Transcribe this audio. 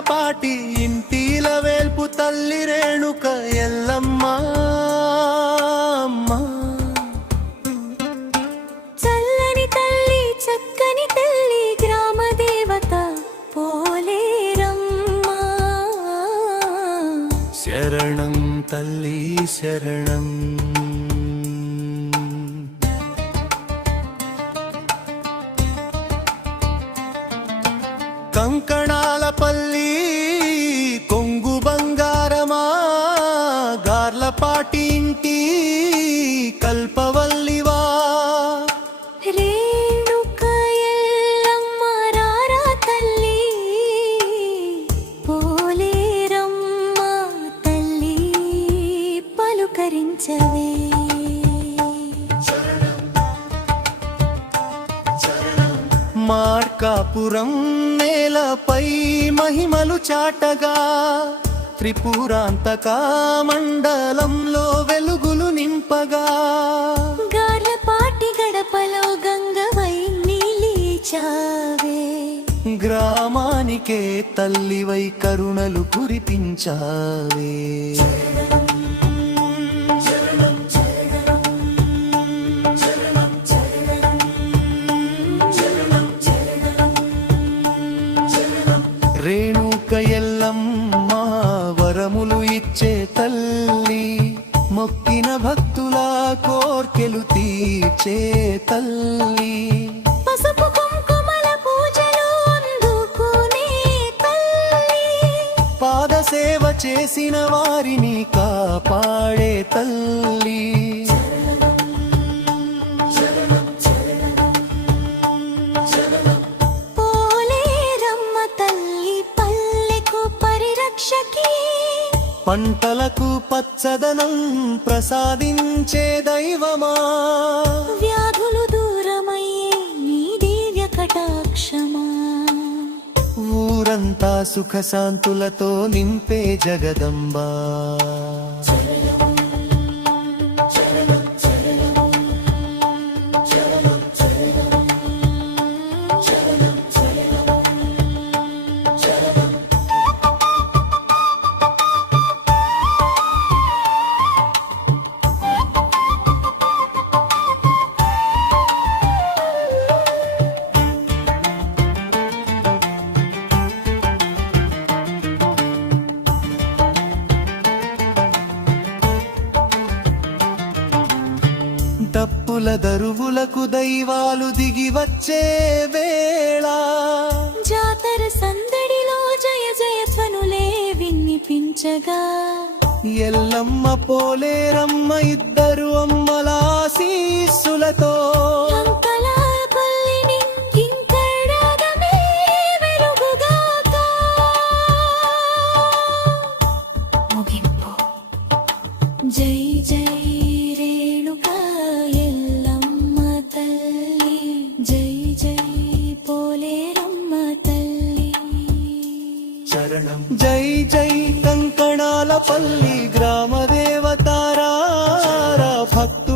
గార్లపాటి ఇంటిల వేల్పు తల్లి రేణుక ఎల్లమ్మ చల్లని తల్లి చక్కని తల్లి గ్రామ దేవత పోలేరమ్మ శరణం తల్లి శరణం కంకణాలపల్లి కొంగు బంగారమా గార్లపాటి ఇంటి కల్పవల్లివా రేణుక ఎల్లమ్మ రారా తల్లి పోలేరమ్మ తల్లి పలుకరించవే మార్కాపురం నేలపై మహిమలు చాటగా త్రిపురాంతక మండలంలో వెలుగులు నింపగా గార్లపాటి గడపలో గంగవై నిలిచావే గ్రామానికే తల్లివై కరుణలు కురిపించావే రేణుక ఎల్లమ్మ వరములు ఇచ్చే తల్లి మొక్కిన భక్తుల కోర్కెలు తీర్చే తల్లి పసుపు కుంకుమల పూజలు అందుకునే తల్లి పాదసేవ చేసిన వారిని కాపాడే తల్లి పోలేరమ్మ తల్లి పల్లెకు పరిరక్షకి పంటలకు పచ్చదనం ప్రసాదించే దైవమా వ్యాధులు దూరమయ్యే నీ దివ్య కటాక్షమా ఊరంతా సుఖశాంతులతో నింపే జగదంబా తప్పుల దరువులకు దైవాలు దిగి వచ్చే వేళ జాతర సందడిలో జయ జయ ధ్వనులే వినిపించగా ఎల్లమ్మ పోలేరమ్మ ఇద్దరు అమ్మల ఆశీస్సులతో కంకలాపల్లిని ఇంకడగమే వెలుగుగాక. ముగింపు. జై జై రేణుక ఎల్లమ్మ తల్లి జై జై పోలేరమ్మ తల్లి శరణం జై జై కంకణాలపల్లి గ్రామ దేవతారా భక్త